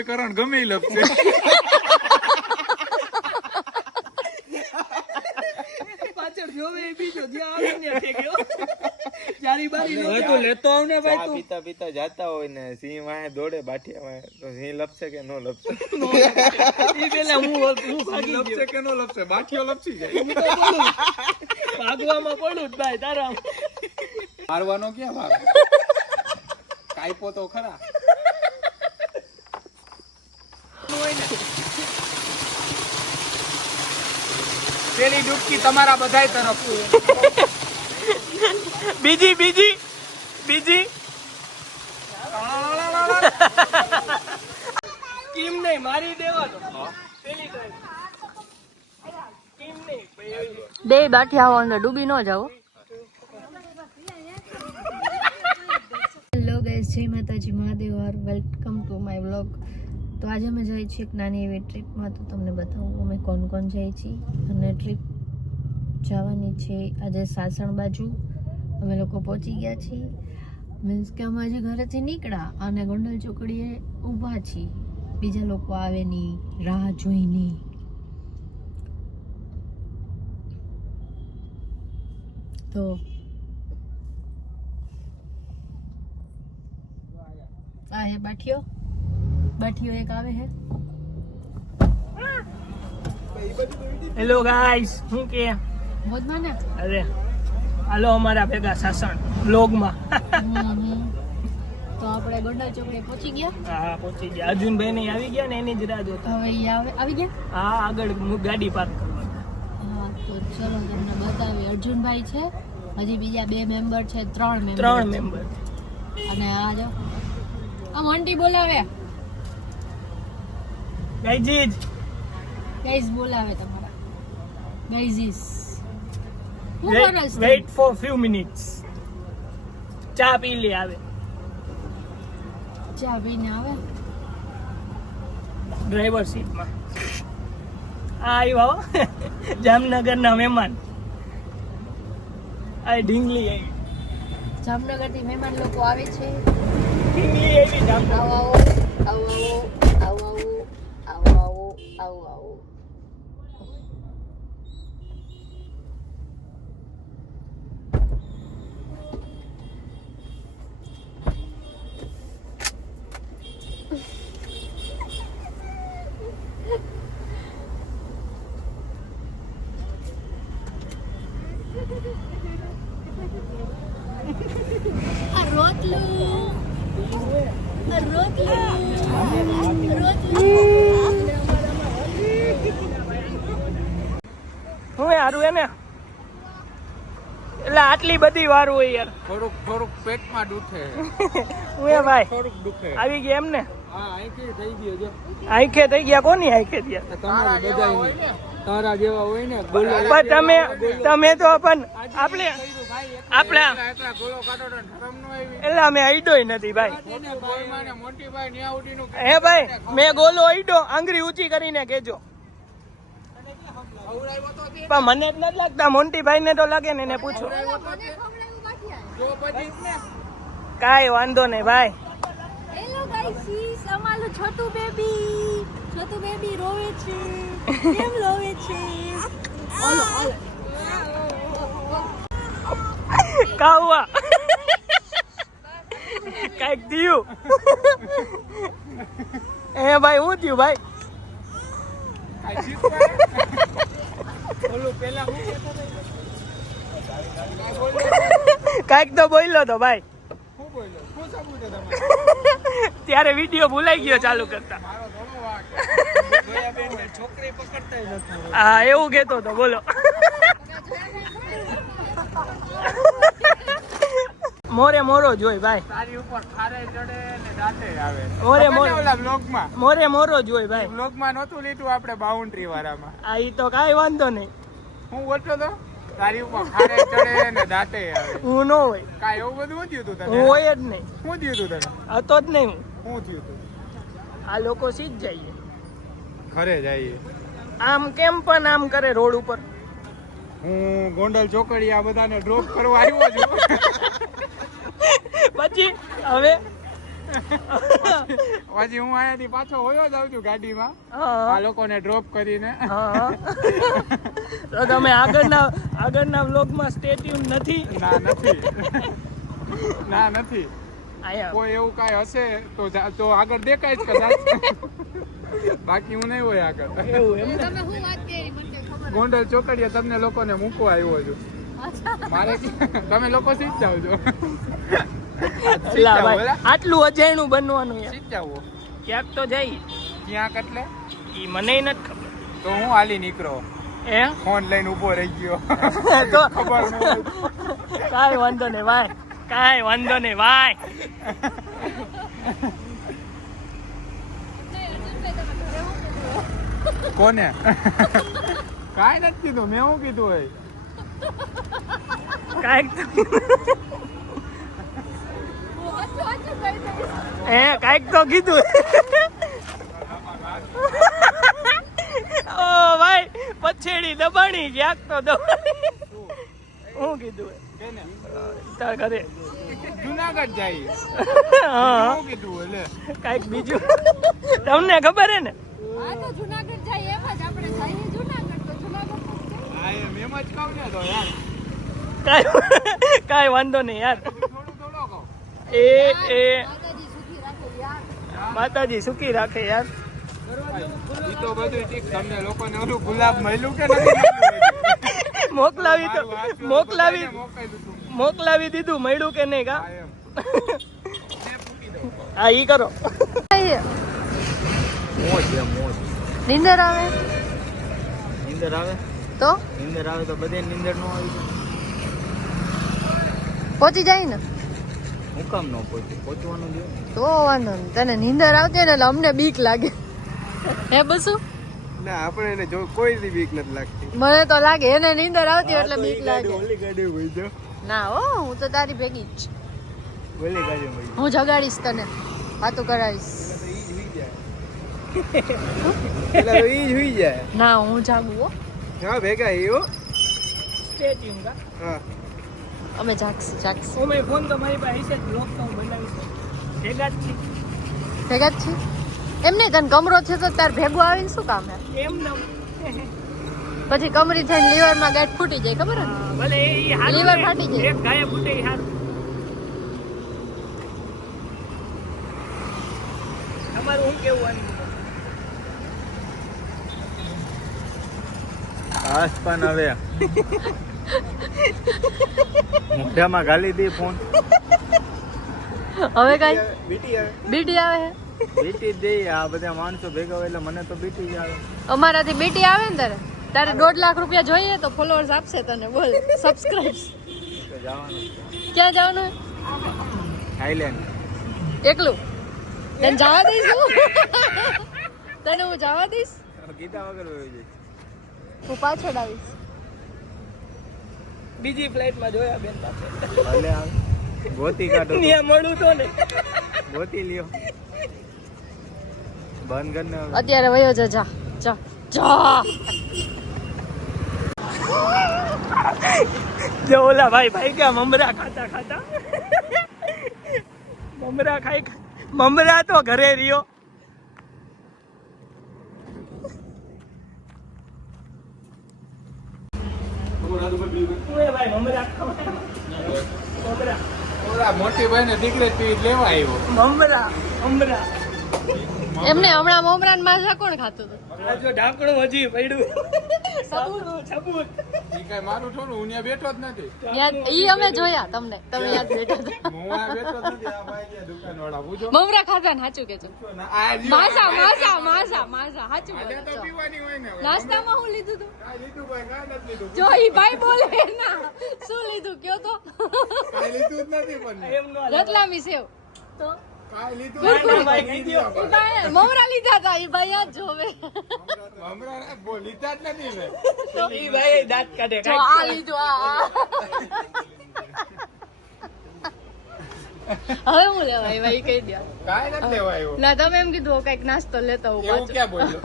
તોય કરણ ગમે ઈ લપસે. પાછળ જોવે બીજો જ્યાં આવે ને ઠેક્યો ચારી બારી નો તું લેતો આવ ને ભાઈ તું પીતા પીતા જાતા હોય ને સિંહ વાહે દોડે બાઠિયા વાહે તો સિંહ લપસે કે નો લપસે? ઈ પેલા હું ભાગી ગયો લપસે કે નો લપસે? બાઠિયો લપસી જાય. હું તો બોલું ભાગવામાં પડું જ ભાઈ તારા મારવાનો ક્યાં ભાગ? કાઈપો તો ખરા. પેલી ડૂબકી તમારા બધાય તરફ. બીજી બીજી બીજી કેમ નહીં મારી દેવાનો પેલી કેમ નહીં બે બાઠી આવો અંદર ડૂબી ન જાઓ. હેલો ગાઈસ, જય માતાજી Mahadev are welcome to my vlog. તો આજે અમે જઈએ છીએ એક નાની એવી ટ્રીપમાં. તો તમને બતાવું અમે કોણ કોણ જઈએ છીએ. અને ટ્રીપ જવાની છે આજે સાસણ બાજુ. અમે લોકો પહોંચી ગયા છીએ, મીન્સ કે અમે આજે ઘરેથી નીકળ્યા અને ગોંડલ ચોકડીએ ઊભા છીએ. બીજા લોકો આવે ની રાહ જોઈને. તો આ હે બાઠિયો એક આવે હે. હેલો ગાઈસ હું કે મોજમાં ને અરે હાલો અમારા ભેગા સાસણ વ્લોગમાં. તો આપણે ગોંડલ ચોકડીએ પહોંચી ગયા. હા પહોંચી ગયા. અર્જુનભાઈ ને આવી ગયા ને એની જ રાહ જોતા. હવે ઈ આવી ગયા. હા આગળ ગાડી પાર્ક કરવા. હા તો ચલો તમને બતાવીએ. અર્જુનભાઈ છે, હજી બીજા 2 મેમ્બર છે, 3 મેમ્બર અને આ જો આ મોન્ટી બોલાવે. ગાઈઝ બોલાવે તમારા ગાઈઝીસ. હું કરસ વેઇટ ફોર ફ્યુ મિનિટ્સ. ચા પી લે આવે. ચા પીને આવે. ડ્રાઈવર સીટમાં આ આવ્યા હો જામનગરના મહેમાન. આ ઢીંગલી આવી. જામનગરથી મહેમાન લોકો આવે છે. ઢીંગલી આવી જામનગર. આવો આવો આવો આવો આવો આવો આવો આવો. હું હારું એને એટલે આટલી બધી વાર હોય યાર. થોડુંક પેટમાં દુખે. હું ભાઈ થોડુંક દુખે. આવી ગયા એમ ને. હા અહીંથી થઈ ગયો જો. આંખે થઈ ગયા. કોની આંખે થયા? તમારી બધાય તારા જેવા હોય ને પણ તમે તો પણ આપણે એટલા ગોળો કાઢો તો શરમ ન આવી. એટલે અમે આઈડોય નથી ભાઈ. બોલમાં ને મોન્ટીભાઈ ન્યા ઉડીનું હે ભાઈ મેં ગોલો આઈડો આંગળી ઊંચી કરીને કેજો. પણ મને જ નથી લાગતા મોન્ટીભાઈ ને તો લાગે ને એને પૂછો. કાંઈ વાંધો નહીં ભાઈ. હેલો ગાઈસ, અમારું છોટુ બેબી રોવે છે. કેમ રોવે છે? ઓલો ઓલો કાવા કાઈક દિયું. એ ભાઈ હું થયું ભાઈ? કાઈક તો બોલ્યો તો ભાઈ. ત્યારે વિડીયો ભૂલાઈ ગયો ચાલુ કરતા. હા એવું કેતો તો. બોલો. મોરો જ હોય ભાઈ. તારી ઉપર ખારે ચડે ને દાંતે આવે. મોરો જ હોય ભાઈ. બ્લોગમાં નહોતું લીધું આપણે બાઉન્ડ્રી વાળામાં. આ ઈ તો કાંઈ વાંધો નહીં. હું બોલતો તો તારી ઉપર ખારે ચડે ને દાંતે આવે. હું ન હોય. કાંઈ એવું બધું શું થયું તું તને? હું હોય જ નહીં. શું થયું તું તને? હતો જ નહીં હું. શું થયું તું? આ લોકો સીધ જઈએ. ઘરે જઈએ. આમ કેમ પણ આમ કરે રોડ ઉપર. હું ગોંડલ ચોકડી આ બધાને ડ્રોપ કરવા આવ્યો છું. પછી હવે પછી હું અહીંયાથી પાછો હોયો જાઉં છું ગાડીમાં હા આ લોકોને ડ્રોપ કરીને. હા તો તમે આગળના વ્લોગમાં સ્ટે ટ્યુન નથી? ના નથી આયા કોઈ એવું કાંઈ હશે તો આગળ દેખાય જ કદાચ. બાકી હું નહીં હોય આગળ. એવું એમ ને? તમે શું વાત કરી મને ખબર ગોંડલ ચોકડીએ તમને લોકોને મૂકવા આવ્યો છું. મારે તમે લોકો શીખ જાવ છો. લા ભાઈ, આટલું અજાણ્યું બનવાનું યાર. શીખ જાવ ક્યાંક તો જઈ ક્યાંક એટલે ઈ મને નથી ખબર. તો હું હાલી નીકળો એ ફોન લઈને ઊભો રહી ગયો. તો ખબર ન હોય. કાંઈ વાંધો નહીં ભાઈ, કાંઈ વાંધો નહીં ભાઈ. કોને કાંઈ નથી કીધું મેં શું કીધું હોય. કાંઈક તો કીધું. ઓ ભાઈ, પછેડી દબાણી ક્યાંક તો દબાણી. હું કીધું કેને? તાર ઘરે જુનાગઢ જાય. હા શું કીધું એટલે કાંઈક બીજું તમને ખબર હે ને? આ તો જુનાગઢ જાય એમ જ આપણે જઈએ જુનાગઢ તો જુનાગઢ તો જઈએ. હા એમ જ કહું ને તો યાર કાંઈ વાંધો નહીં યાર. થોડો કહો. એ માતાજી સુખી રાખે યાર. માતાજી સુખી રાખે યાર. ઈ તો બધું ઠીક. તમને લોકોને ઓલું ગુલાબ મળ્યું કે નથી મળ્યું? મોકલાવી તો મારું હાથ મોકલાવી મોકલ્યું તું. મોકલાવી દીધું, મળ્યું કે નહીં કા? હા એમ. હા ઈ કરો. મોજ છે મોજ. નીંદર આવે નીંદર આવે તો નીંદર આવે તો બધે નીંદર નો આવી જાય. પહોંચી જાય ને હું કામ ન પહોંચવાનું દે. તો વાંધો નહીં. તને નીંદર આવતી ને એટલે અમને બીક લાગે. હે બસુ ના આપણે એને જો કોઈ દી બીક નથી લાગતી. મને તો લાગે એને નીંદર આવતી એટલે બીક લાગે. ઓલી ગાડી હોય જો. ના હો, હું તો તારી ભેગી જ છું. ઓલી ગાડી હોય. હું જગાડીશ તને, વાતો કરાવીશ. પેલા તો ઈ જ હુઈ જાય. ના હું જાગું હો. હા ભેગા ઈ હો. સ્ટે ટ્યુન કા? હા. અમે જાગશું. ઓ મેં ફોન તો મારી પાસે હશે જ, બ્લોગ તો હું બનાવીશ. ભેગા જ છીએ. ભેગા જ છે એમ નહીં. તને કમરો છે તો તાર ભેગું આવીને શું કામ હે? એમ ન પછી કમરી થઈને લીવરમાં ગાંઠ ફૂટી જાય, ખબર હે ને? ભલે એ હારું લીવર ને. ફાટી જાય. એક ગાય ફૂટે ઈ હારું. તમારું શું કેવું આની? આસપાન હવે મોઢામાં ગાલી દે ફોન. હવે કઈ બીટી આવે. બીટી આવે હે? બીટી દે. આ બધા માણસો ભેગા હોય એટલે મને તો બીટી જ આવે. અમારાથી બીટી આવે ને તારે 1.5 લાખ રૂપિયા જોઈએ તો ફોલોઅર્સ આપશે તને. બોલ સબસ્ક્રાઇબ્સ. તો જવાનું છે. ક્યાં જવાનું હે? થાઈલેન્ડ. એકલું તને જવા દઈશ હું? તને હું જવા દઈશ? ગીતા વગર હોય છે. હું પાછળ આવીશ. બીજી ફ્લાઇટમાં જોયા બેન પાસે. ભલે આવે. ગોતી કાઢો. ત્યાં મળું તો ને. ગોતી લ્યો. બંધ કરીને હવે. અત્યારે વયો જા. જો ઓલા ભાઈ ક્યાં મમરા ખાતા મમરા ખાઈ મમરા તો ઘરે રહ્યો. ભાઈ મમરા ઓલા મોટી ભાઈ ને દીકરી તી લેવા આવ્યો. મમરા એમને હમણાં મમરાન માજા કોણ ખાતું હતું? આ જો ઢાંકણું હજી પડ્યું. સબૂત. ઈ કાંઈ મારું થોડું હું ત્યાં બેઠો જ નથી. ઈ અમે જોયા તમને, તમે યાદ બેઠા હતા. હું આ બેઠો જ નથી. આ ભાઈ ગયા દુકાનવાળા. પૂછો. મમરા ખાધા ને સાચું કેજો. આ જીવ. માઝા સાચું આજે તો બોલો. પીવાની હોય ને. નાસ્તામાં શું લીધું તું? કાંઈ લીધું ભાઈ, કાંઈ નથી લીધું. જો ઈ ભાઈ બોલે ના, શું લીધું કયો તો? કાંઈ લીધું જ નથી પણ. એમ નો રતલામી સેવ. તો કાંઈ લીધું કુરકુરી. નથી. ભાઈ કહી દ્યો. ઈ ભાઈ મમરા લીધા હતા, ઈ ભાઈ યાદ જોવે. હમણાં લીધા જ નથી મેં. ઈ ભાઈ દાંત કાઢે. જો આ લીધું આ. હવે હું લેવા આવ્યા ઈ કહી દો. કાંઈ નથી લેવા આવ્યો. ના તમે એમ કીધું કઈક નાસ્તો લેતા હું એવું પાછો. ક્યાં બોલ્યો?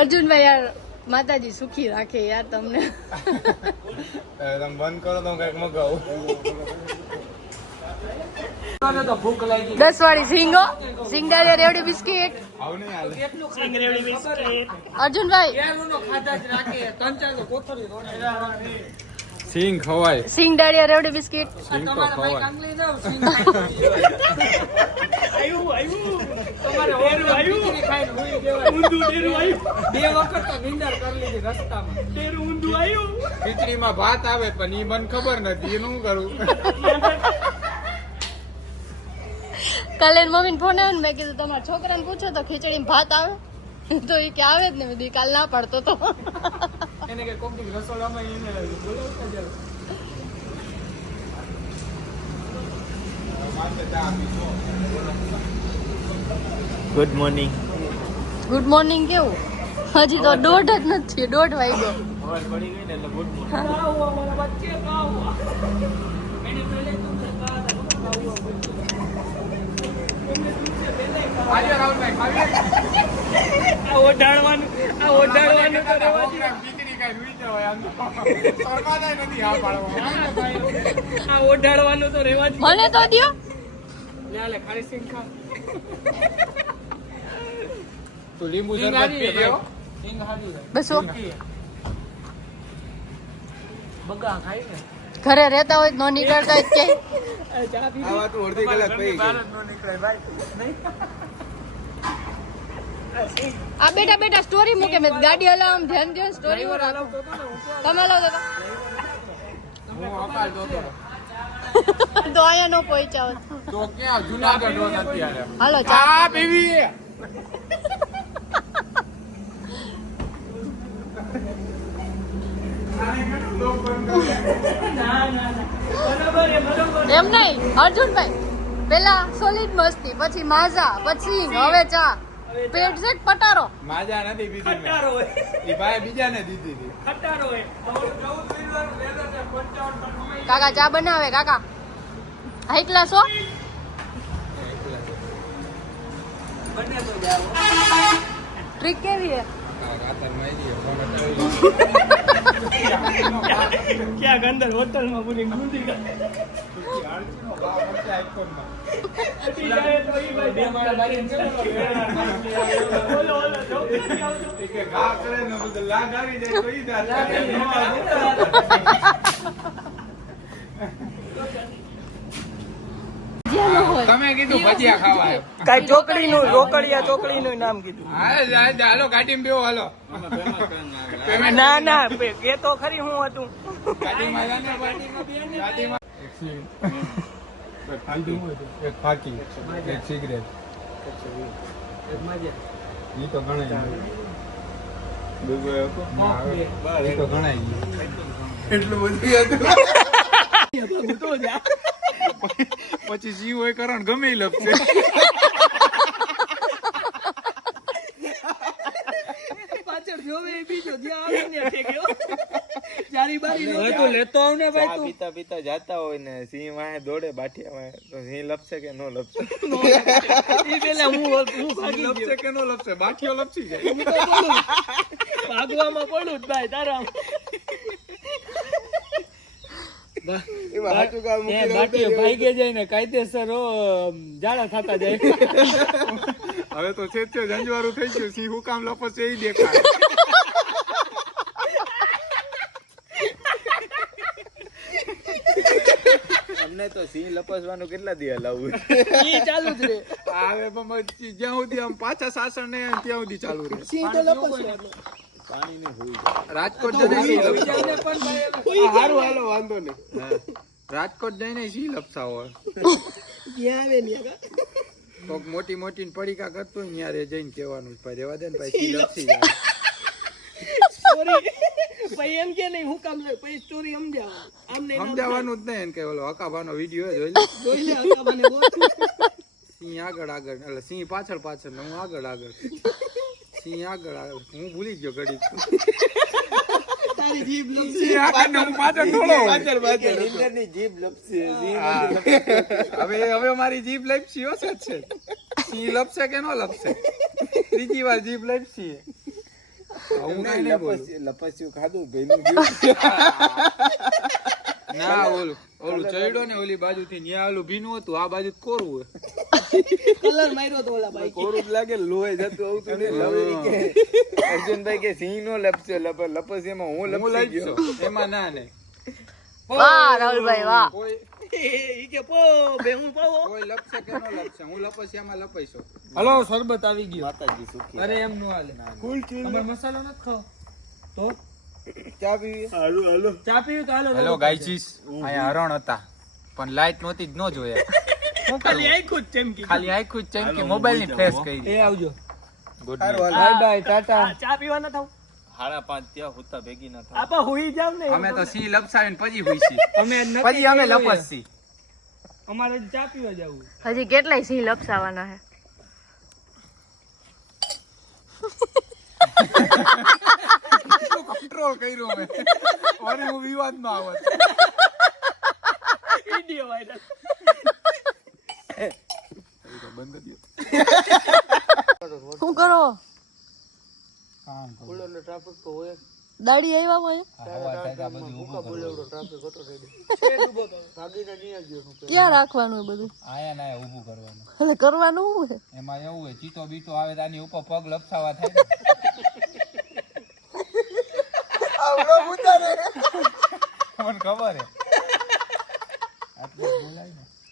અર્જુનભાઈ યાર માતાજી સુખી રાખે યાર તમને. તમે બંધ કરો તો કઈક મગાવું. તો ભૂખ લાગી 10 વાળી સિંગો સિંગડાલિયા રેવડી બિસ્કિટ આવું નહીં હાલે. કેટલું સિંગરેડી બિસ્કિટ અર્જુનભાઈ યારનો ખાધા જ રાખે ત્રણ ચાર તો કોથળી રોડે સિંગ ખવાય. સિંગડાલિયા રેવડી બિસ્કિટ સિંગ તો ખવાય. કાંગલી જાવ આવ્યું તમારે ઓરું આવ્યું ખાઈને હુઈ દેવાય ઊંધું ડેરું આવ્યું બે વખત તો નિંદર કરી લીધી રસ્તામાં ડેરું ઊંધું આવ્યું ખીચડીમાં ભાત આવે પણ ઈ મને ખબર નથી એનું શું કરું. કાલે મમ્મીને ફોન આવ્યો ને મેં કીધું તમારા છોકરાને પૂછો તો ખીચડીમાં ભાત આવે તો એ કે આવે જ ને મેં કીધું કાલ ના પાડતો તો એને કે કોક દી રસોડામાં એને બોલાવતા જાવ ગુડ મોર્નિંગ. ગુડ મોર્નિંગ કેવું હજી તો 1:30 જ નથી 1:30 વાગ્યો ખબર પડી ગઈ ને એટલે ગુડ મોર્નિંગ. કાવો મારા બચ્ચે કાવો મેને પહેલે તુમને કहा था काओ આજે રાહુલભાઈ ખાવી આ ઓઢાડવાનું તો રહેવા દે ખીચડી ખાઈ રૂઈ જવાય આમ તો. શરમાદાય નથી હા પાડવામાં. આ ઓઢાડવાનું તો રહેવા દે મને તો દ્યો લે ખાલી સિંગ ખા તું લીંબુ સિંગ શરબત હારી પી લેવો. સિંગ હારી બસો બગા ખાઈ ને ઘરે રહેતા હોય તો ન નીકળતા હોય ક્યાંય ચા પી આ વાત અડધી કલાક પઈ ગઈ. આ બેટા બેટા સ્ટોરી મૂકે મેં ગાડી હલાવ આમ ધ્યાન દો સ્ટોરી માં રાખો તમે હલાવ તો હું અકાલ જોતો હતો. તો અહીંયા નો પહોંચ્યા હોત. તો ક્યાં જુનાગઢ હોત અત્યારે. હાલો ચા ચા પીવી. એમ નહીં અર્જુનભાઈ પેલા સોલિડ મસ્તી પછી માઝા પછી હવે ચા પેટ છે કે પટારો માજા નથી પીધી મેં. ખટારો હોય ઈ ભાઈ બીજાને દીધી હતી. ખટારો હોય કાકા ચા બનાવે કાકા હાઈ ક્લાસ હો બને તો જાવ ટ્રીક કેવી હે આ રાતર મારી દે. ફોન અટાડી ક્યાં અંદર હોટલમાં પૂરી ગુંદી લો. ભાવ વચ્ચે આઈફોનમાં. બે માળા લાગીને ચલો બોલો જો ઈ કે ઘા કરે ને બધું લાગ આવી જાય તો ઈ દાંત કાઢે. જેનો હોય તમે કીધું ભજીયા ખાવા આવ્યો. કાઈ ચોકડીનું ચોકડીનું નામ કીધું હાલો ગાડીમાં બેહો હાલો. પેમેન્ટ ના ના કે તો ખરી હું હતું ગાડીમાં જાને ગાડીમાં એક ફાકી એક સિગરેટ ઈ તો ગણાય ઈ તો ગણાય એટલું બધું હતું. તો જા પછી જીવ હોય કરણ ગમે ઈ લપસે. પાછળ જોવે એ બીજો જ્યાં આવે ને ઠેક્યો ચારી બારી નો તો લેતો આવ ને ભાઈ ચા તું પીતા પીતા જાતા હોય ને સિંહ વાહે દોડે બાઠિયા વાહે તો સિંહ લપસે કે નો લપસે? ઈ પેલા હું ભાગી લપસે ગયો કે નો લપસે? બાઠીઓ લપસી જાય. હું તો બોલું ભાગવામાં પડું જ ભાઈ તારા બાટીઓ ભાગી જાય ને કાયદેસર જાડા થતા જાય હવે તો છે જંજવારું થઈ ગયું. સિંહ હું કામ લપસે ઈ દેખાય. અમને તો સિંહ લપસવાનું કેટલા દી હલાવવું? ઈ ચાલુ જ રે હવે જ્યાં સુધી આમ પાછા સાસણ ને ત્યાં સુધી ચાલુ રહે. સિંહ તો લપસવાનું પાણી ની હોય. રાજકોટ જઈને સિંહ લપસાવો. બીજાને પણ ભાઈ હારું હાલો વાંધો નહીં. રાજકોટ જઈને સિંહ લપસાવો. ક્યાં આવે ને કોક મોટી મોટી પડીકા કરતો હોય ને યારે જઈને કહેવાનું ભાઈ રેવા દે ને ભાઈ સિંહ લપસી જાય. સ્ટોરી ભાઈ એમ કે નહીં હું કામ લે પછી સ્ટોરી સમજાવવાનું આમ નહીં સમજાવવાનું જ નહીં કે ઓલો હકાભાનો વિડીયો જોઈ લે. જોઈ લે હકાબાને બોલ સિંહ આગળ આગળ એટલે સિંહ પાછળ પાછળ ને હું આગળ આગળ. સિંહ આગળ આગળ હું ભૂલી ગયો ઘડી. તારી જીભ લપસે સિંહ આગળ ને હું પાછળ થોડો હોય. નીંદરની જીભ લપસે. હા. હવે મારી જીભ લપસી હશે જ છે. સિંહ લપસે કે નો લપસે? ત્રીજી વાર જીભ લપસી. હું કઈ નહીં બોલું. લપસ્યું ખાધું ભેનું ના ઓલું ચડ્યો ને ઓલી બાજુથી ન્યા ઓલું ભીનું હતું, આ બાજુ કોરું હોય. કલર માર્યો તો ઓલા ભાઈ કોરું જ લાગે, લોહી જતું આવતું નહીં. લવરી કે અર્જુનભાઈ કે સિંહ નો લપસ્યો, લપસ્યામાં હું હું લપસી લઈ ગયો. એમાં ના ને વાહ રાહુલભાઈ વાહ. કોઈ ઈ કે પો બે હું પાવો કોઈ લપસે કે ન લપસે, હું લપસ્યામાં લપાઈશો. હલો શરબત આવી ગયો. માતાજી સુખી. અરે એમ નો હાલે. તમારે મસાલો નથી ખાવ તો ચા પીવી? હાલો. ચા પીવું તો હાલો. હેલો ગાઈચીસ, અહીંયા હરણ હતા પણ લાઈટ નહોતી જ ન જોયા, હું ખાલી આખું જ ચમકી. ખાલી આખું જ ચમકી મોબાઈલ ની ફ્લેશ કરી. એ આવજો. Good bye bye Tata. ચા પીવા ન થાવ. 5:30 ત્યાં હુતા ભેગી ના થાય. આપા હુઈ જાવ ને. અમે તો સી લપસાવીને પછી હોઈશી, અમે નક્કી પછી અમે કર્યું છે. લપસી. અમારે ચા પીવા જવું. હજી કેટલાય સિંહ લપસાવાના હે. કંટ્રોલ કર્યો મેં, અને હું વિવાદમાં આવત. Video viral. શું કરો? બોલોનો ટ્રાફિક તો હોય. દાડી આવ્યા હોય? ક્યાં રાખવાનું એ બધું? આયા ના ઊભું કરવાનું. એટલે કરવાનું શું છે? એમાં એવું હોય ચીતો બીતો આવે તો આની ઉપર પગ લપસાવા થાય મને ખબર હે.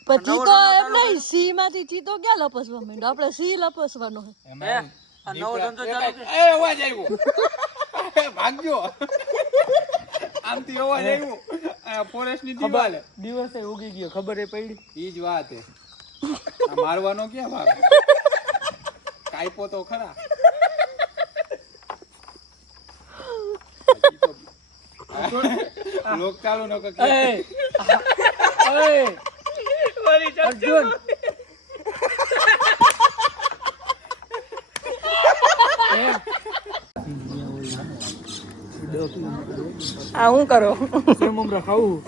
પણ ચીતો એમ નહીં, સિંહ માંથી ચીતો ક્યાં લપસવા માંડ્યો? આપણે સિંહ લપસવાનો છે. એમાં આ નવો ધંધો ચાલુ છે. એ અવાજ આવ્યો, ભાગ્યો આમથી અવાજ આવ્યો. ફોરેસ્ટ ની દિવાલ દિવસે ઉગી ગયો ખબર એ પડી. ઈ જ વાત હે. આ મારવાનો ક્યાં ભાગ, કાઈપો તો ખરા. લોક ચાલુ ન કે અર્જુન આ શું કરો? સેવ મમરા ખાવું.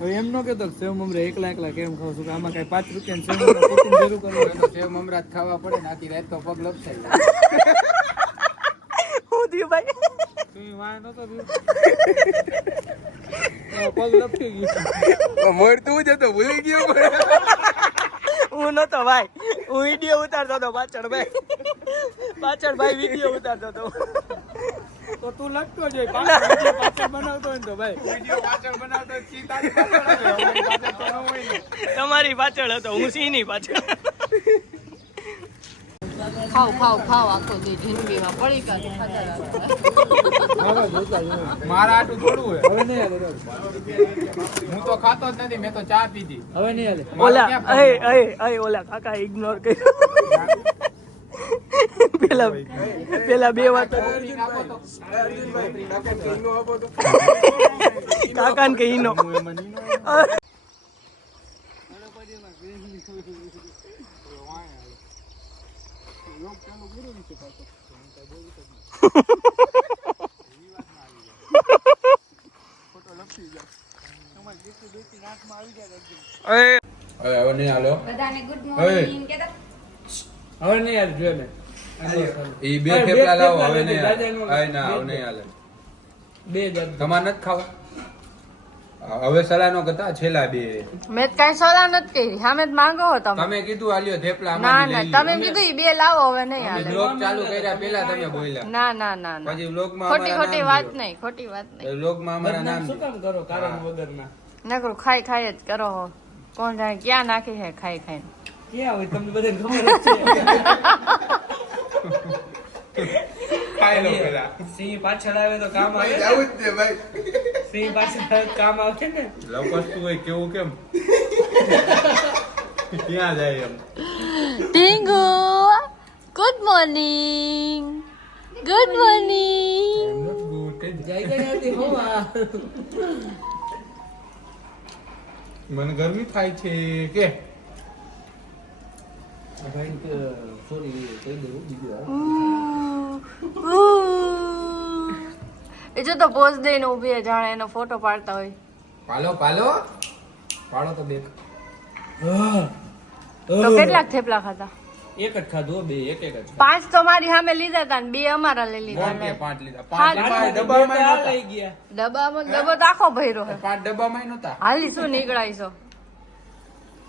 હવે એમ ન કેતો કે સેવ મમરા એકલા કેમ ખાવ છું, કે આમાં કઈ 5 રૂપિયા સેવ મમરા કુટુંબ જરૂર કરવું. સેવ મમરા જ ખાવા પડે ને, આખી રાત તો પગ લપસાય. શું થયું ભાઈ? તમે વાય નતો પીવું. પગ લપસી ગયું. મળતું જ હતો, ભૂલી ગયો. હું નતો ભાઈ, હું વિડીયો ઉતારતો હતો પાછળ ભાઈ વિડીયો ઉતારતો હતો. તો તું લગતો જ હોય. પાછળ બનાવતો હોય ને તો ભાઈ વિડિયો પાછળ બનાવતો ચીતાની પાછળ હતો, અમારી પાછળ તો ન હોય ને. તમારી પાછળ હતો, હું સિંહની પાછળ. ખાવ આખો દી જિંદગીમાં પડી કાઢ મારા આટલું થોડું હોય. હવે નહીં હાલે. હું તો ખાતો જ નથી, મેં તો ચા પીધી. હવે નહીં હાલે. ઓલા કાકા ઇગ્નોર કર્યો. પેલા બે વાત કાકા ને કહીનો. હવે નહીં હાલો. બધાને ગુડ મોર્નિંગ કે હવે નહીં હાલે. જોઈ લે. ઈ બે થેપલા લાવો, હવે નહીં હાલે. હવે ના, હવે નહીં હાલે. બે ગદ. તમારે નથી ખાવા? હવે સલાહ નો કરતા, છેલ્લા બે. મેં કઈ સલાહ નથી કરી, સામે જ માંગો હો તમે. તમે કીધું હાલ્યો થેપલા ના આમાંથી ના, લઈ તમે લ્યો. એમ કીધું ઈ બે લાવો, હવે નહીં અમે હાલે. બ્લોગ ચાલુ કર્યા પેલા તમે બોલ્યા, ના પછી બ્લોગમાં ખોટી અમારા નામ વાત લ્યો. નહીં, ખોટી વાત નહીં. બ્લોગમાં અમારા નામ શું કામ કરો કારણ વગરના? નકરું ખાઈ જ કરો હો. કોણ જાણે ક્યાં નાખી છે ખાઈ ખાઈને. ક્યાં હોય તમને બધાને ખબર જ છે. ખાઈ લો પેલા. સિંહ પાછળ આવે તો કામ આવે. જાવું જ છે ભાઈ. સિંહ પાછળ આવે તો કામ આવે ને. લપસતું હોય કેવું કેમ ક્યાં જાય એમ. Tingu good morning. Good morning. જાય કે નથી હોવા. મને ગરમી થાય છે કે ભાઈ સોરી કહી દઉં બીજું. એ જો તો પોઝ દઈને ઊભી છે, જાણે એનો ફોટો પાડતા હોય. પાલો પાડો તો દેખ. તો કેટલાક થેપલા ખાતા? એક જ ખાધું બે એક જ 5 તો મારી સામે લીધા હતા ને 2 અમારા લઈ લીધા કોણ કે મેં. 5 લીધા? હા, 5 ડબ્બામાં નહોતા. લઈ ગયા ડબ્બામાં ડબ્બો તો આખો ભર્યો છે 5 ડબ્બામાં નહોતા. હાલી શું નીકળાય છો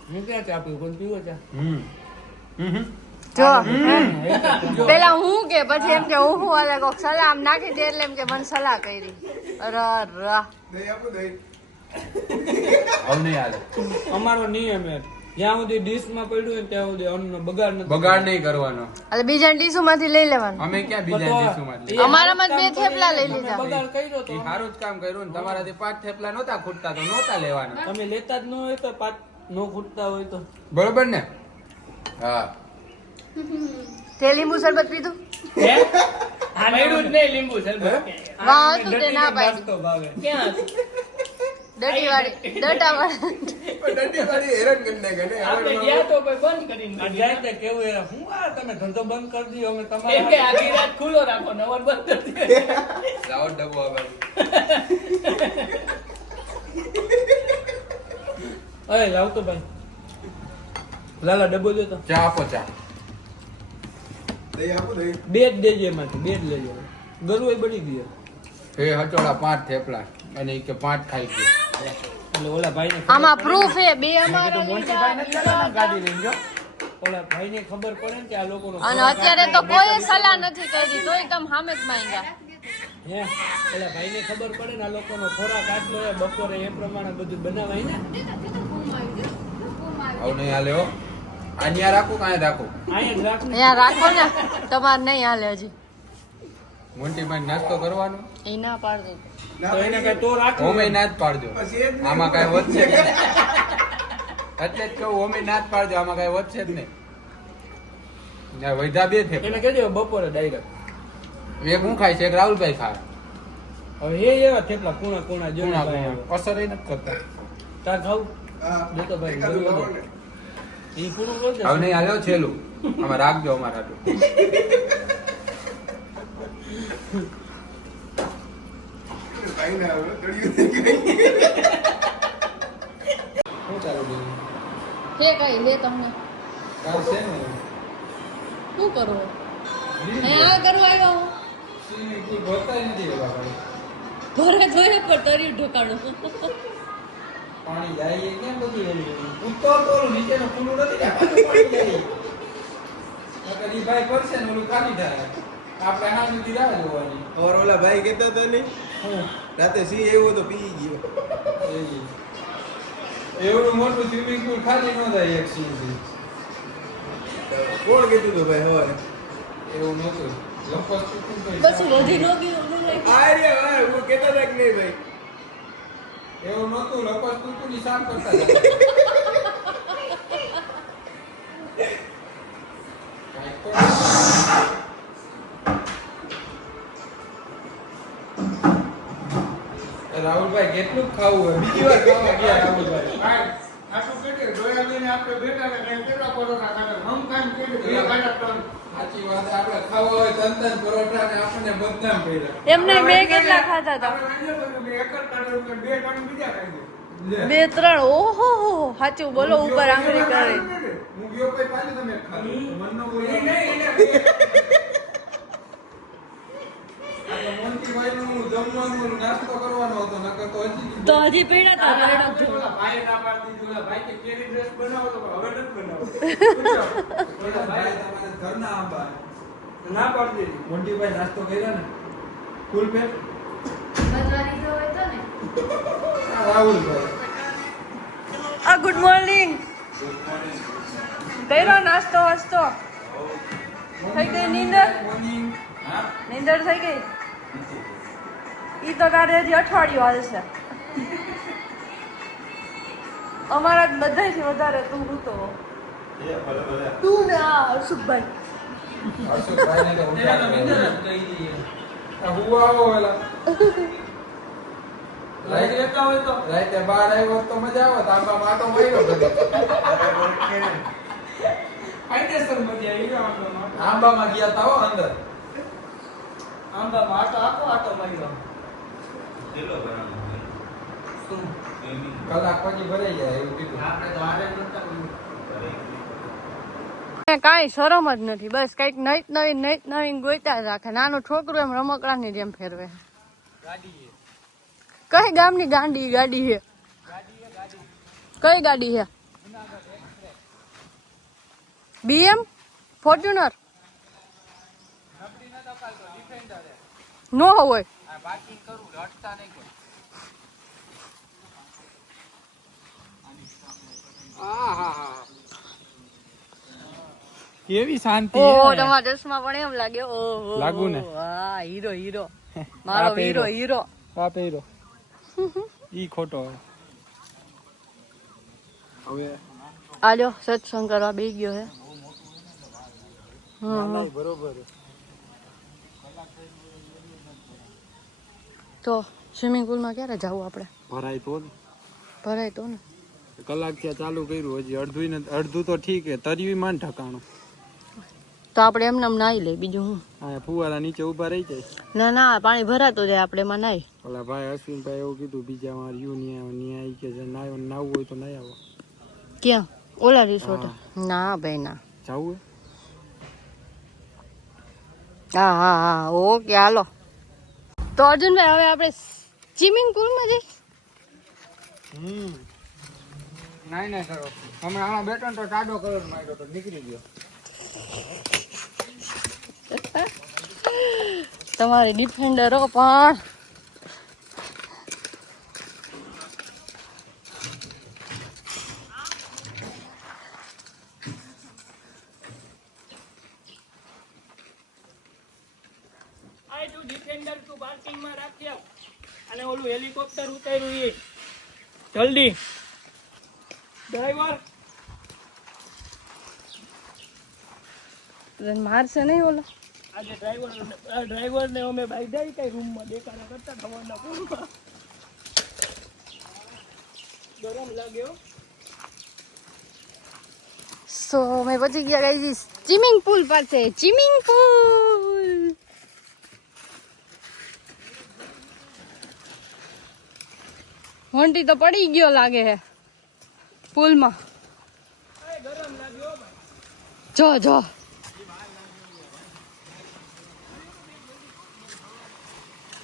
હું ક્યાં ચા પીવું કોણ પીવો ચા જો પેલા હું કે પછી એમ કે હું હાલે કોક સલાહ આમ નાખી દે એટલે એમ કે મને સલાહ કરી અરે હવે નહીં હાલે. અમારો નિયમ હે જ્યાં સુધી ડીશ માં પડ્યું હોય ત્યાં સુધી અન્નનો બગાડ નથી બગાડ નહીં કરવાનો. એટલે બીજા ડીશો માંથી લઈ લેવાનું અમે ક્યાં બીજા દેશોમાં લઈએ? અમારામાં જ 2 થેપલા લઈ લીધા બગાડ કર્યો તો એ સારું જ કામ કર્યું ને. તમારાથી 5 થેપલા નહોતા ખૂટતા તો નહોતા લેવાના. તમે લેતા જ ન હોય તો પાછ નો ખૂટતા હોય તો બરોબર ને? હા. તે લીંબુ શરબત પીધું પડ્યું જ નહીં લીંબુ શરબત વાહ હતું તે ના પાડી નાસ્તો ભાવે ક્યાં ડટી વાળી ડટા વાળી આપણે ગયા તો કોઈ બંધ કરીને જાય તે કેવું એ હું આ તમે ધંધો બંધ કરી દીધો અમે તમારા કે આખી રાત ખુલ્લો રાખો નવર બંધ કરી દીધો લાવો ડબ્બો આ બાજુ. અરે લાવતો ભાઈ લાલા ડબ્બો દેતો ચા આપો ચા. બે જ દેજે એમાંથી બે જ લેજો ગરુ બળી ગયો એ હચોડા 5 થેપલા અને ઈ કે 5 ખાઈ ગયા. એટલે ઓલા ભાઈને આમાં પ્રૂફ હે 2 અમારા ગાડી લઈને જો. ઓલા ભાઈને ખબર પડે ને કે આ લોકોનો અને અત્યારે તો કોઈ સલાહ નથી કરી તોય તમ સામે જ માંગ્યા હે ઓલા ભાઈને ખબર પડે ને આ લોકોનો ખોરાક આટલો હે બપોરે એ પ્રમાણે બધું બનાવાય ને હવે નહીં હાલે હો. અહીંયા રાખું કાંઈ રાખું? અહીંયા જ રાખ ને અહીંયા રાખો ને તમારે નહીં હાલે હજી મોન્ટીભાઈ નાસ્તો કરવાનો એ ના પાડ દે તો એને કઈ તો રાખ ઓમે ના જ પાડજો. આમાં કાંઈ વધશે જ નહીં. એટલે જ કહું ઓમે ના જ પાડજો. આમાં કાંઈ વધશે જ નહીં. ના વૈધા 2 થેપલા. એને કહેજો બપોરે ડાયરેક્ટ એક હું ખાઈશ એક રાહુલભાઈ ખાય. હવે એ એવા થેપલા કુણા કુણા જો કોણ આપણે અસર ય નથી કરતા. તાર ખાવું દેતો ભાઈ ગયું એ પૂરું કરી દે હવે નહીં હાલ્યો છેલ્લું આમાં રાખજો અમારા હાટુ. શું ચાલુ છે? કે કઈ લે તમને કાલ છે ને શું કરવું અહીંયા કરવા આવ્યો હું સિંહ કોઈ ગોતાય નથી એવા ભાઈ. ઘરે જોયે પણ તરી ઢોકાણું પાણી જાય એ કેમ બધું એમ કર્યું? ઉત્તર તો ઓલું નીચેનું ખુલ્લું નથી ને પાછું પાણી જાય. નકર ઈ ભાઈ કરશે ને ઓલું ખાલી થાય. આપણે આના સુધી રાહ જોવાની. और ओला भाई कहता था नहीं राते सिंह एवो तो पी गयो એવડું મોટું સ્વિમિંગ પુલ ખાલી ન થાય એક સિંહથી. કોણ કહેતું હતું ભાઈ હવારે એવું નહોતું. લપસ ચૂકું તો બસ વધી નો ગયું અરે ભાઈ હું કહેતા હતા કે નહીં ભાઈ એવું નહોતું. લપસ ચૂકું ની સાફ કરતા હતા. કાંઈક તો રાહુલભાઈ કેટલું ખાવું હોય? બીજી વાર ખાવા ગયા રાહુલભાઈ. સાચી વાત. આપણે ખાવા હોય તન પરોઠા ને આપણને બદનામ કર્યા. એમને મેં કેટલા ખાધા હતા 2-3 ઓહો સાચું બોલો ઉપર આંગળી કરે હું ગયો કોઈ પાછું તમે ખાધું. મનનો બોલ્યો. આપણે મોન્ટીભાઈનું જમવાનું નાસ્તો કરવાનો હતો. નકર તો હજી તો હજી પીડા હતા ભાઈ તમારા ઘરના આંબા. ના પાડી દીધી મોન્ટીભાઈ નાસ્તો કર્યો ને ફૂલ પેટ. રાહુલભાઈ આ ગુડ મોર્નિંગ કર્યો નાસ્તો વાસ્તો થઈ ગઈ નીંદર મોર્નિંગ. હા નીંદર થઈ ગઈ ઈ તો તારે હજી અઠવાડિયું હાલશે અમારા બધાયથી વધારે તું તો તું ને આ હર્ષુભાઈ હર્ષુભાઈને તો એના તો ઉઠાડો. નિંદર જ કહી દઈએ આ હુવા આવો વેલા. લાઈટ લેતા હોય તો રાતે બહાર આવ્યો તો મજા આવે. આંબા માટો માર્યો બધે. કાયદેસર મજા આવી આંબામાં આંબામાં ગયા તા હો અંદર. આંબામાં આટો માર્યો શું કલાક પછી ભરાઈ જાય એવું કીધું. આપણે તો હારે નતા કર્યું કાંઈ શરમ જ નથી. બસ કઈક નવીન ગોઈતા જ રાખે. નાનું છોકરું એમ રમકડાની જેમ ફેરવે. કઈ ગામની ગાડી છે? કઈ ગાડી છે? BM ફોર્ચ્યુનર નો હોય. કેવી શાંતિ ઓહો, તમારા ચશ્મા પણ એમ લાગે. ઓહો, લાગુ ને? હા, હીરો મારો હીરો. બાપ હીરો ઈ ખોટો હવે આજો સત્સંગ કરવા બેસી ગયો હે. બરોબર. તો સ્વિમિંગ પુલમાં ક્યારે જવું આપણે? ભરાય તો ને કલાક ત્યાં ચાલુ કર્યું, હજી અડધું તો ઠીક હે, તરવી માન ઠકાણું. તો આપણે એમને નાઈ લે, બીજું હું. હા, ફુવારા નીચે ઉભા રહી જાય. ના પાણી ભરાતો જાય, આપણે એમાં નાઈ. ઓલા ભાઈ અશ્વિનભાઈ એવું કીધું, બીજા વાર ન્યાય કે નાવું હોય તો નહીં આવો. ક્યાં? ઓલા રિસોર્ટ? ના ભાઈ ના જવું. હા ઓકે હાલો. તો અર્જુનભાઈ હવે આપણે સ્વિમિંગ પુલમાં જઈ. નહીં કરો, અમે આમાં બેઠો ને તો ટાઢો કલર માંડ્યો તો નીકળી ગયો. તમારી ડિફેન્ડરો પણ ડિફેન્ડર તું પાર્કિંગમાં રાખ્યા અને ઓલું હેલિકોપ્ટર ઉતાર્યું એ જલ્દી ડ્રાઈવર મારશે નહીં ઓલો. આજે ડ્રાઈવર ને અમે બાઈડા કઈ રૂમમાં દેખાડા કરતા ખવાના પૂરમાં ગરમ લાગ્યો. સો મેં પછી ગયા ગઈ સ્વિમિંગ પુલ પાસે. સ્વિમિંગ પુલ ઘંટી તો પડી ગયો લાગે હે પુલમાં. જો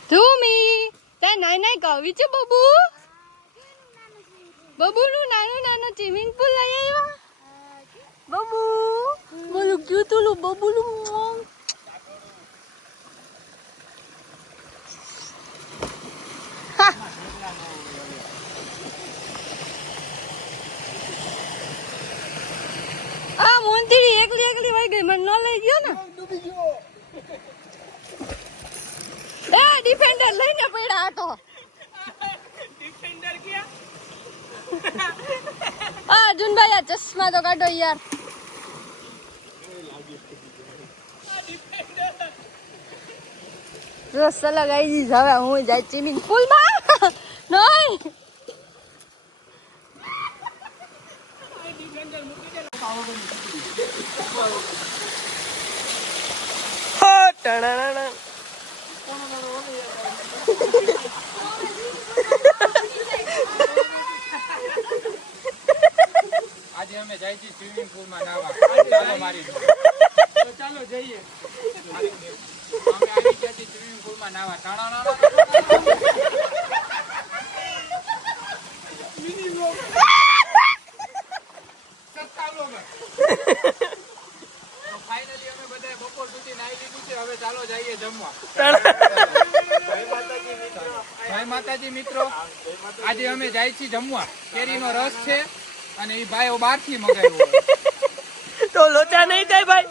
તુમી તે નાઈ કવિ છે બબુનું નાનું સ્વિમિંગ પુલ લઈ આવ્યા. બબુ બોલું ક્યું તુલું બબુલું. આ મોંતીડી એકલી વહી ગઈ, મને ન લઈ ગયો ને. એ ડિફેન્ડર લઈને પડ્યા હતો. ડિફેન્ડર ક્યાં? અર્જુનભાઈ આ ચશ્મા તો કાઢો યાર. રસ લગાવી દીધી. હવે હું જાય સ્વિમિંગ પુલમાં નહીં. આજે અમે જાય છીએ સ્વિમિંગ પુલ માં નાવા. ચાલો મારી જોડે. તો ચાલો જઈએ. અમે આવી ગયા છીએ સ્વિમિંગ પુલ માં નાવા. ફાઇનલી અમે બધા બપોર સુધી નાઈ લીધું છે. હવે ચાલો જઈએ જમવા. જય માતાજી મિત્રો, આજે અમે જાય છીએ જમવા. કેરીનો રસ છે અને એ ભાઈ બહાર થી મગાવ્યો. તો લોચા નહીં થાય ભાઈ.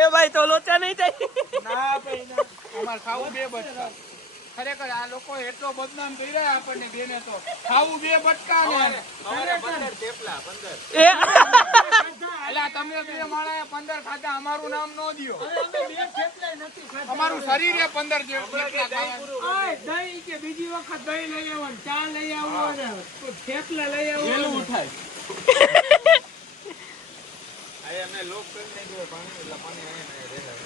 એ ભાઈ તો લોચા નહીં થાય. ના ભાઈ ના, અમારે ખાવું બે બટકા. ખરેખર આ લોકો એટલો બદનામ કરી રહ્યા આપણને બેને, તો ખાવું બે બટકા ને એટલે તમે બે માળાએ 15 ખાધા, અમારું નામ ન દિયો. અમારું શરીર એ 15 જેટલા ખાવાનું. દહીં કે બીજી વખત દહીં લઈ આવવાનું, ચા લઈ આવવાનું, થેપલા લઈ આવવાનું ઉઠાય. અમે લોક કરીને ગયો પાણી, એટલે પાણી અહીંયા રહેલા.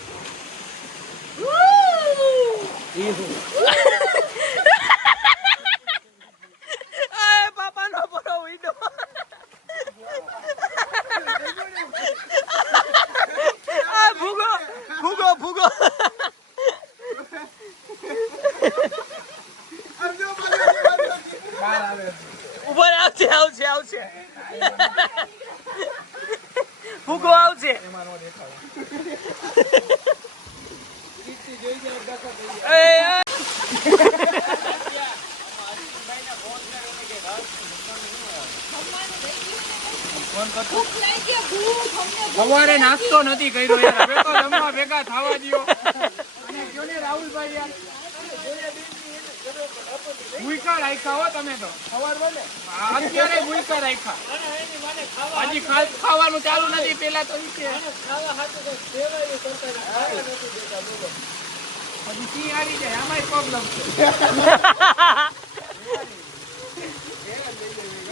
પાપાનો પૂરો વિડો. ઉપર આવશે ફૂગો આવશે. સવારે નાસ્તો નથી કર્યો યાર, હવે તો જમવા ભેગા થવા દ્યો. અને કયો ને રાહુલભાઈ યાર ભૂખ્યા રાખ્યા હો તમે તો. અત્યારે ભૂખ્યા રાખ્યા, હજી ખાવાનું ચાલુ નથી. પેલા તો હજી સિંહ હારી જાય, આમાંય પ્રોબ્લેમ છે.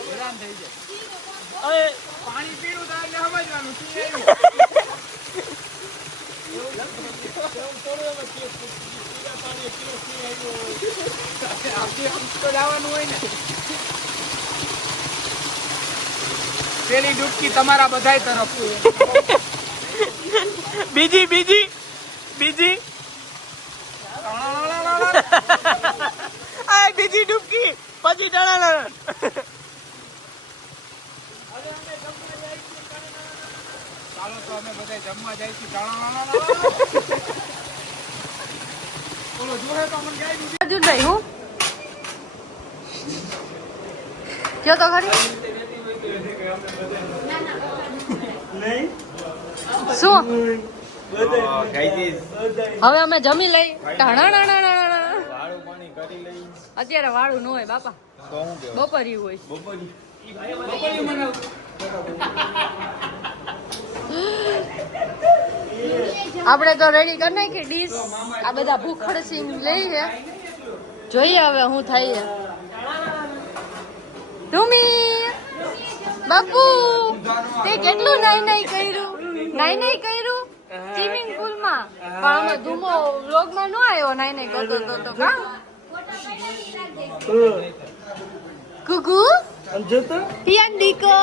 હેરાન થઈ જાય. પાણી પીવું તો એટલે સમજવાનું સિંહ આવ્યું હોય ને. પેલી ડૂબકી તમારા બધાય તરફ, બીજી બીજી ડૂબકી પછી ટણા. ચાલો તો અમે બધા જમવા જાય છે. બોલો જોડે તો મને ગાઈ દીધી. અર્જુનભાઈ હું જો તો ખરી શું હવે અમે જમી લઈ. અત્યારે વાળું ન હોય બાપા, બપોરી હોય. આપણે તો રેડી કરી નાખી ડીશ. આ બધા ભૂખડ સિંગ લઈ છે, જોઈએ હવે શું થાય છે. ટુમી બાપુ તે કેટલું નાઈ કર્યું સ્વિમિંગ પુલ માં, પણ અમે ધૂમો વ્લોગ માં ન આવ્યો. નાઈ કરતો તો કા કુકુ પિયંડીકો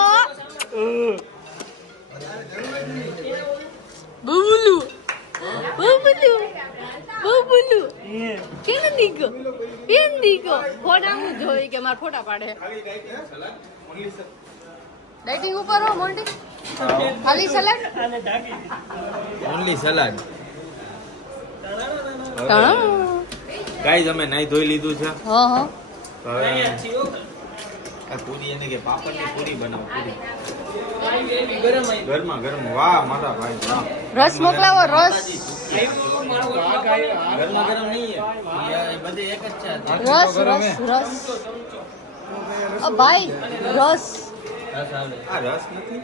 બબુલુ કેમ દીકો ફોટામાં જોઈ કે મારા ફોટા પાડે. ડાઇટિંગ ઉપર હો મોન્ટી, ખાલી સલાડ ઓનલી સલાડ. ગાઈઝ અમે નાઈ ધોઈ લીધું છે. હા હવે આ પૂરી એને કે પાપડની પૂરી બનાવો. પૂરી ગરમા ગરમ. વાહ મારા ભાઈ વાહ. રસ મોકલાવો. રસ ગરમા ગરમ નહીં એ બધે એક જ છે. રસ ભાઈ રસ. આ રસ નથી.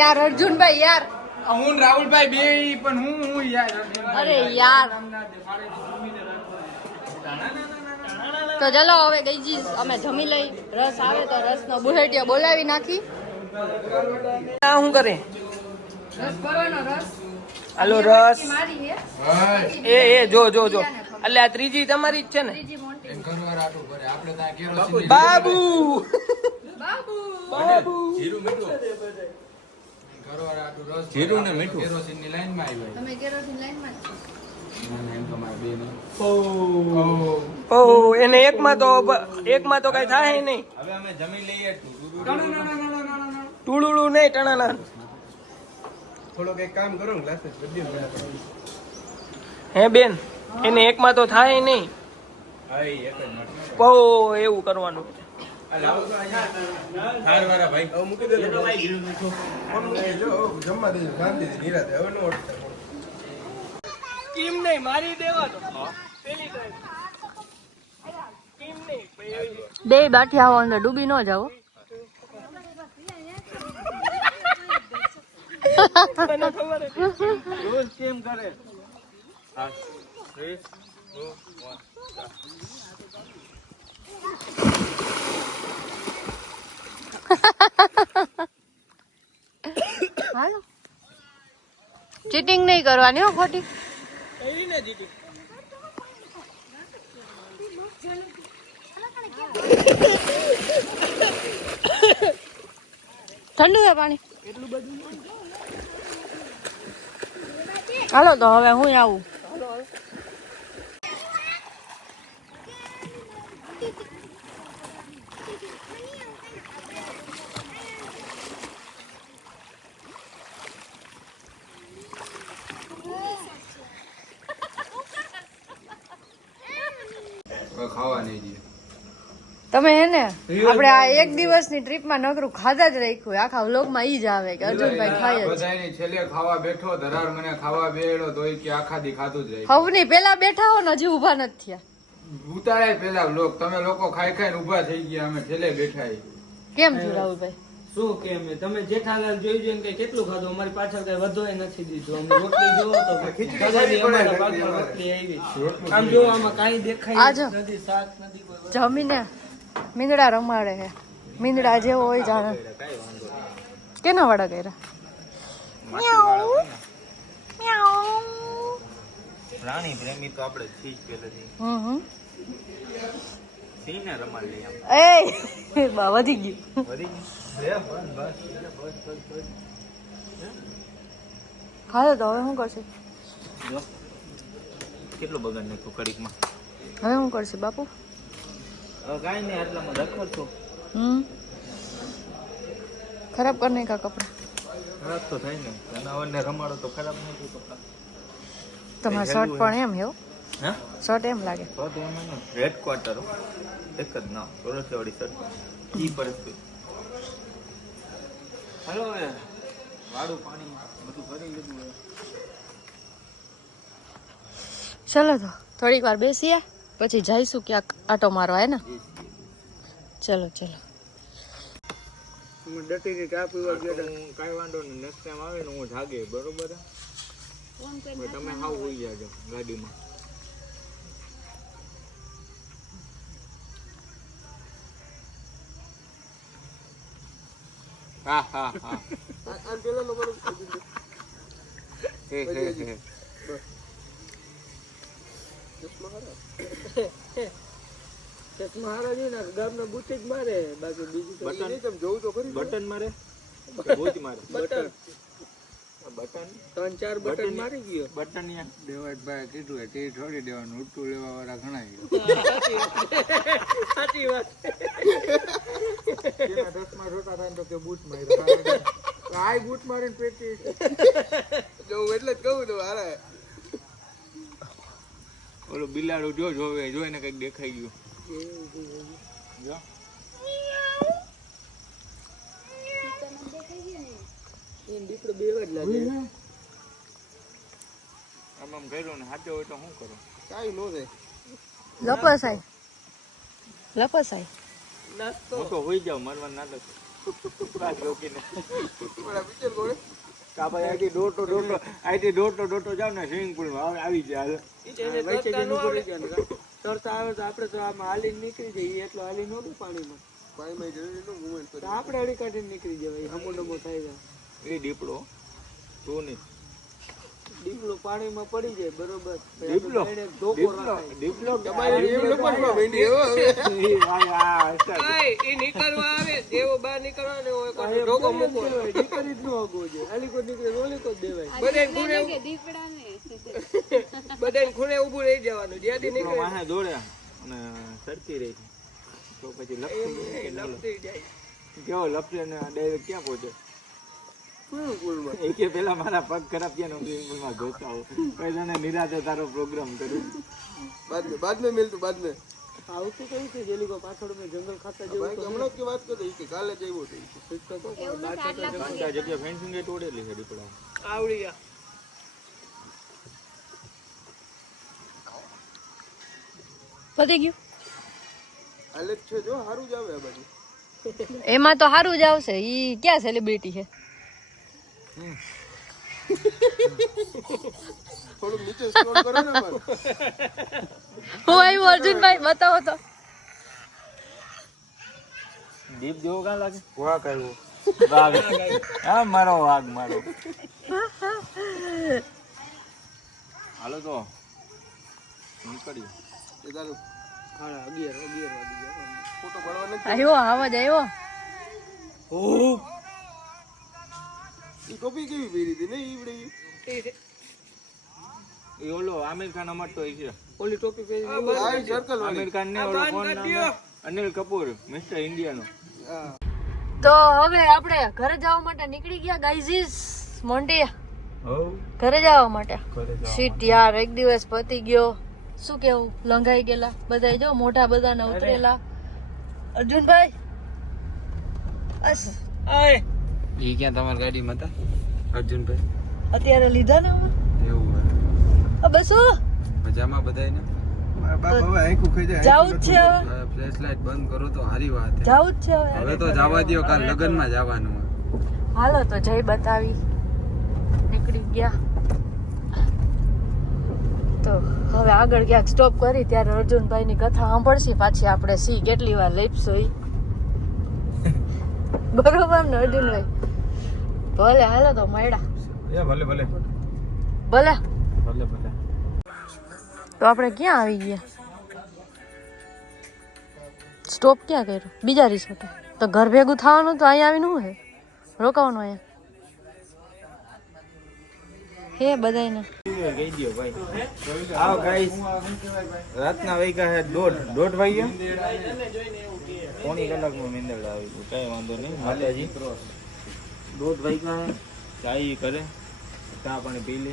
યાર અર્જુનભાઈ યાર, હું ને રાહુલભાઈ બે પણ હું યાર. અરે યાર. તો ચલો હવે ગઈજી અમે જમી લઈ. રસ આવે તો રસનો બુહેટિયો બોલાવી નાખી. શું કરે? રસ ભરવાનો રસ. હાલો રસ. મારી હે એ જો એટલે આ ત્રીજી તમારી જ છે ને? ત્રીજી મોટી. ઘરવાર આટું કરે આપણે ત્યાં કેરોસીન બાબુ જીરું મીઠું. ઘરવાર આટું રસ જીરું ને મીઠું. કેરોસીન ની લાઈન માં આવ્યા. તમે કેરોસીન લાઈનમાં જ છો. ના એમ તો મારે બે ને. એને એકમાં તો કઈ થાય નહીં. હવે અમે જમી લઈએ. ટુળુળું નહીં ટણાના. થોડોક એક કામ કરો ને ક્લાસીસ બધી હે બેન, એને એકમાં તો થાય નહીં. હા એક જ મિનિટ. બહુ એવું કરવાનું. હારવાળા ભાઈ હવે મૂકી દેજો જમવા દેજો શાંતિથી નિરાતે હવે નો ઓળખતા. કેમ નહીં મારી દેવાનો પેલી ટાઈમ કેમ નહીં બે બાઠી આવો અંદર ડૂબી ન જાઓ. તને ખબર હતી? રોજ કેમ કરે. હા 3 2 1 હાલો ચીટિંગ નહીં કરવાની હો ખોટી. કરી ને જીતી. ઠંડુ છે પાણી. હાલો તો હવે હું આવું. હવે ખાવા નહીં દે. તમે હે ને આપણે આ એક દિવસની ટ્રીપમાં નકરું ખાધા જ રાખ્યું હોય. આખા વ્લોગમાં ઈ જ આવે કે અર્જુનભાઈ ખાય જ. બધાયની છેલ્લે ખાવા બેઠો ધરાર મને ખાવા બેડો તોય કે આખા દી ખાધું જ રહી. હવની પેલા બેઠા હો ને હજી ઊભા નથી થયા. ઉતારાય પેલા લોક તમે લોકો ખાઈ ખાઈને ઊભા થઈ ગયા, અમે છેલ્લે બેઠા. કેમ થયું રાહુલભાઈ? શું કેમ તમે જેઠાલાલ જોઈ જોઈને કઈ કેટલું ખાધું, અમારી પાછળ કઈ વધોય નથી દીધું. અમે રોટલી જોવો તો ખીચડી અમારા પાછળ રોટલી આવી. આમ જો આમાં કાંઈ દેખાય આજો. નથી, શાક નથી કોઈ. જમીને મીંદડા રમાડે છે. મીંદડા જેવો હોય જાણે. કેના વાળા કર્યા? પ્રાણી પ્રેમી તો આપણે છીએ જ પહેલેથી. હમ સિંહને રમાડી લઈએ આમ. એ બા વધી ગયું. વધી ગઈ? લે બસ બસ. હાલો તો હવે શું કરશે? જો કેટલું બગાડ નાખ્યું કડીકમાં. હવે શું કરશે બાપુ? હવે કાંઈ નહીં, આટલામાં રખડ છું. ખરાબ કરી નાખ્યા કપડા. ખરાબ તો થાય ને, જનાવરને રમાડો તો ખરાબ નહીં થાય કપડા. તમારો શર્ટ પણ એમ એવું? હા શર્ટ એમ લાગે. તો એમાં રેડ ક્વાર્ટર એક જ ના સોરસવાળી શર્ટ ઈ પરિસ્થિતિ. હાલો હવે વાડું પાણી બધું ભરી લીધું હવે. ચલો તો થોડીક વાર બેસીએ પછી જઈશું ક્યાંક આટો મારવા, હે ને? ચલો ચલો. ડટીને ચા પીવા ગયા હું કાંઈ વાંધો નહીં, નેક્સ્ટ ટાઈમ આવે ને હું જાગે બરોબર. હવે તમે હાવ હોઈ જાજો ગાડીમાં. હા હા હા હે હે હે. ચશ્મા હારા છે ને ગામના બુટ જ મારે, બાકી બીજું તો બટન નહીં. તમે જોવું તો ખરી. બટન મારે કે ભૂત મારે? બટન બટન 3-4 બટન મારી ગયો. બટન યા દેવાજભાઈ કીધું તે છોડી દેવાનું, ઉઠતું લેવા વાળા ઘણા સાચી વાત. એના 10માં રોટા થાય તો કે બૂટ માર્યો. આય બૂટ મારીને પેટી જોવું એટલે જ કહું તો હારા. ઓલો બિલાડું જો જોવે જોઈને કઈક દેખાઈ ગયું. જો એમ દીકરો બેવા જ લાગે. આમ આમ કર્યું ને હાચો હોય તો શું કરો? કાઈ નો થાય. લપસાય લપસાય. નાસ્તો હું તો હોઈ જાઉં, મરવાનું નાટક રાત રોકીને. થોડા પિક્ચર કોણે કા ભાઈ આઈથી દોડતો જાવ ને સ્વિમિંગ પુલમાં આવી જાય. એને તરતા નો આવડે. તરતા આવે તો આપણે તો આમ હાલીને નીકળી જઈએ, એટલો હાલી નો દે પાણીમાં. પાણીમાં જરૂરી નો મુવમેન્ટ કરે. આપણે અડી કાઢીને નીકળી જવાય, હમો નમો થાય જાય. એ દીપડો તું નહીં. દીપડો પાણીમાં પડી જાય બરોબર. દીપડો એને ધોકો રાખાય. દીપડો તમારે ડેવલપમેન્ટમાં વેંડી હો હવે. હવે એ નીકળવા આવે, જેવો બહાર નીકળવા ને હોય કોઈ ધોકો મૂકો. નીકળી જ ન આગો છે. આલી કો નીકળે ઓલી કો દેવાય. બધાને ખૂણે ઊભું રહી જવાનું. જ્યાંથી નીકળે વાહે દોડે અને સરકી રહી તો પછી લપસી જાય. કેવો લપસે ને ડાયરેક્ટ ક્યાં પહોંચે? સ્વિમિંગ પુલમાં. એ કે પેલા મારા પગ ખરાબ થયા ને સ્વિમિંગ પુલમાં જોતા હોઉં પછી તને નિરાતે તારો પ્રોગ્રામ કર્યો. बाद में मिलતું बाद में આવતું કઈ છે જેલી કો પાછળ મેં જંગલ ખાતા જેવું તો હમણાં કે વાત કરતો કે કાલે જ આવ્યો તો આ જગ્યા ફેન્સિંગ એ તોડેલી છે દીપડા. આવડી ગયા. પતી ગયું. હાલે જ છે જો સારું જ આવે આ બાજુ. એમાં તો સારું જ આવશે. ઈ ક્યાં સેલિબ્રિટી છે? થોડું નીચે સ્ક્રોલ કરો ને પણ. હું આવ્યું અર્જુનભાઈ, બતાવો તો. દીપ જેવો કાં લાગે? વાહ કર્યું. વાઘ. હા મારો વાઘ મારો. હાલો તો નીકળ્યું. એ તારું હા 11 વાગી ગયા. ફોટો પાડવા નથી. આવ્યો આવાજ આવ્યો. ઈ ટોપી કેવી પહેરી હતી ને ઈવડે એ ઓલો આમિર ખાન અમારતો છે. ઓલી ટોપી પહેરી આ સર્કલ વાળી. આમિર ખાન ને ઓલો કોણ નામ? અનિલ કપૂર, મિસ્ટર ઇન્ડિયાનો. તો હવે આપણે ઘરે જવા માટે નીકળી ગયા ગાઈઝીસ. મોન્ટી ઘરે જવા માટે. શીટ યાર, એક દિવસ પતી ગયો. શું કેવું લંઘાઈ ગયેલા બધા જો મોઢા બધાને ઉતરેલા અર્જુનભાઈ અસ આય ઈ ક્યાં તમારી ગાડીમાં હતા અર્જુનભાઈ? અત્યારે લીધા ને અમે એવું બસો મજામાં બધાયને? જાવું જ છે હવે ફ્લેશ લાઈટ બંધ કરો તો સારી વાત છે. જાવું જ છે હવે તો જવા દ્યો, કાલ લગનમાં જવાનું હોય. હાલો તો જય બતાવી નીકળી ગયા. તો હવે આગળ ક્યાંક સ્ટોપ કરી ત્યારે અર્જુનભાઈ ની કથા સાંભળશે પાછી આપણે સી કેટલી વાર લેપસો ઈ બરોબર ને અર્જુનભાઈ? ભલે હાલો તો મળ્યા. ભલે ભલે ભલે ભલે ભલે. તો આપણે ક્યાં આવી ગયા? સ્ટોપ ક્યાં કર્યો? બીજા રિસોર્ટ. તો ઘર ભેગું થવાનું તો અહીંયા આવીને શું હે રોકાવાનું? અહીંયા હે બધાને કહી દો ભાઈ. આવો ગાઈસ, રાતના વાગ્યા છે 1:30 વાગ્યા. પોણી કલાકમાં મેંદડ આવી ગયું, કઈ વાંધો નહીં. માતાજી 1:30 વાગ્યા છે. ચાય કરે, ચા પાણી પી લે.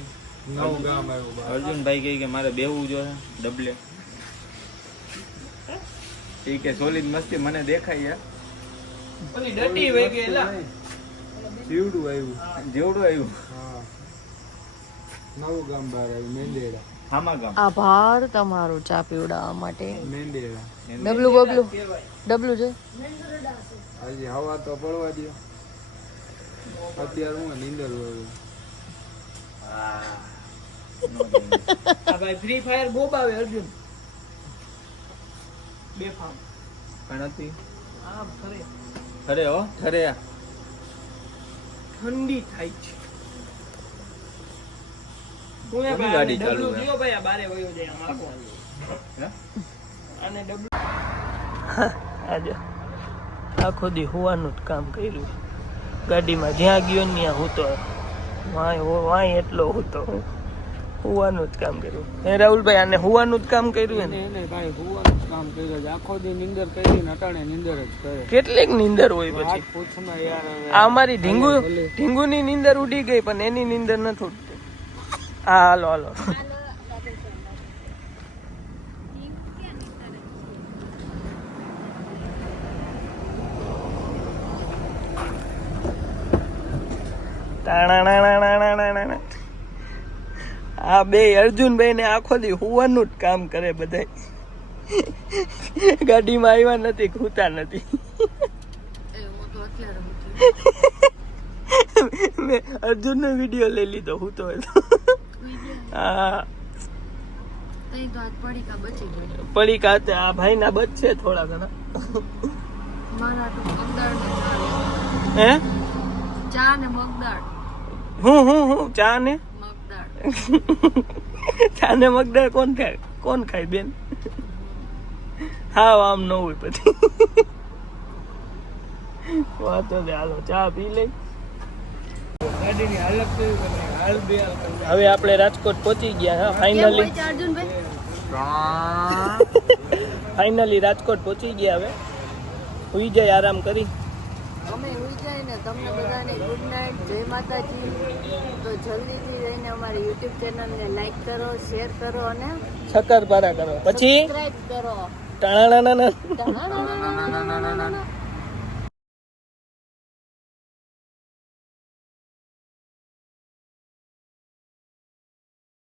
નવું ગામ આવ્યું. અર્જુનભાઈ કહે કે મારે બેવું જોઈએ ડબલે. એ કે સોલિડ મસ્તી મને દેખાય ઓલી ડટી વઈ ગયેલા જીવડું આવ્યું. જેવડું આવ્યું. નવું ગામ બહાર આવ્યું. મેંદેડા. હામા ગામ. આભાર તમારો ચા પીવડાવવા માટે. મેંદેડા. ડબલું છે હજી હવા તો પડવા દો. અત્યારે હું નીંદર આવ્યું. આ ભાઈ ફ્રી ફાયર બોબાવે અર્જુન બે ફામ ગણતરી આ ખરે ખરે હો ખરે. ઠંડી થાય છે. હું કોની ગાડી ચાલુ ડબલું હે? જીઓ ભાઈ આ બારે વયો જાય આમ આખો હે? અને ડબલું આજે આખો દી હોવાનું જ કામ કર્યું. ગાડીમાં જ્યાં ગયો ને ત્યાં હું તો વાય એટલો હતો હોવાનું જ કામ કર્યું. હે રાહુલભાઈ, આને હોવાનું જ કામ કર્યું ને? એને ભાઈ હુવાનું જ કામ કર્યું છે. આખો દી નીંદર કરી ને અટાણે નીંદર જ કરે. કેટલીક નીંદર હોય પછી. આજ પૂછમાં યાર હવે. આ અમારી ઢીંગુની નીંદર ઉડી ગઈ પણ એની નીંદર નથી ઉડતી. હા હાલો હાલો. આ બે અર્જુનભાઈ ને આખો દી હોવાનું જ કામ કરે બધા. ગાડીમાં આવ્યા નથી, ખૂતા નથી. મેં અર્જુન નો વિડીયો લઈ લીધો હું તો હા પડીકા આ ભાઈ ના બચશે થોડા ઘણા. હે ચા ને મગદાળ હું ચા ને ચા ને મગદાળ કોણ ખાય બેન? હા આમ ન હોય પછી વાતો દે. હાલો ચા પી લઈ. ગાડીની હાલત કેવી બની, હાલ બે હવે આપણે રાજકોટ પહોંચી ગયા. હા ફાઇનલી રાજકોટ પહોંચી ગયા. હવે સુઈ જાય આરામ કરી. અમે ઉઈ જાય ને તમને બધાને ગુડ નાઇટ, જય માતાજી. તો જલ્દીથી જઈને અમારી યુટ્યુબ ચેનલને લાઈક કરો, શેર કરો અને શક્કરપારા કરો પછી સબસ્ક્રાઇબ કરો. ટાણા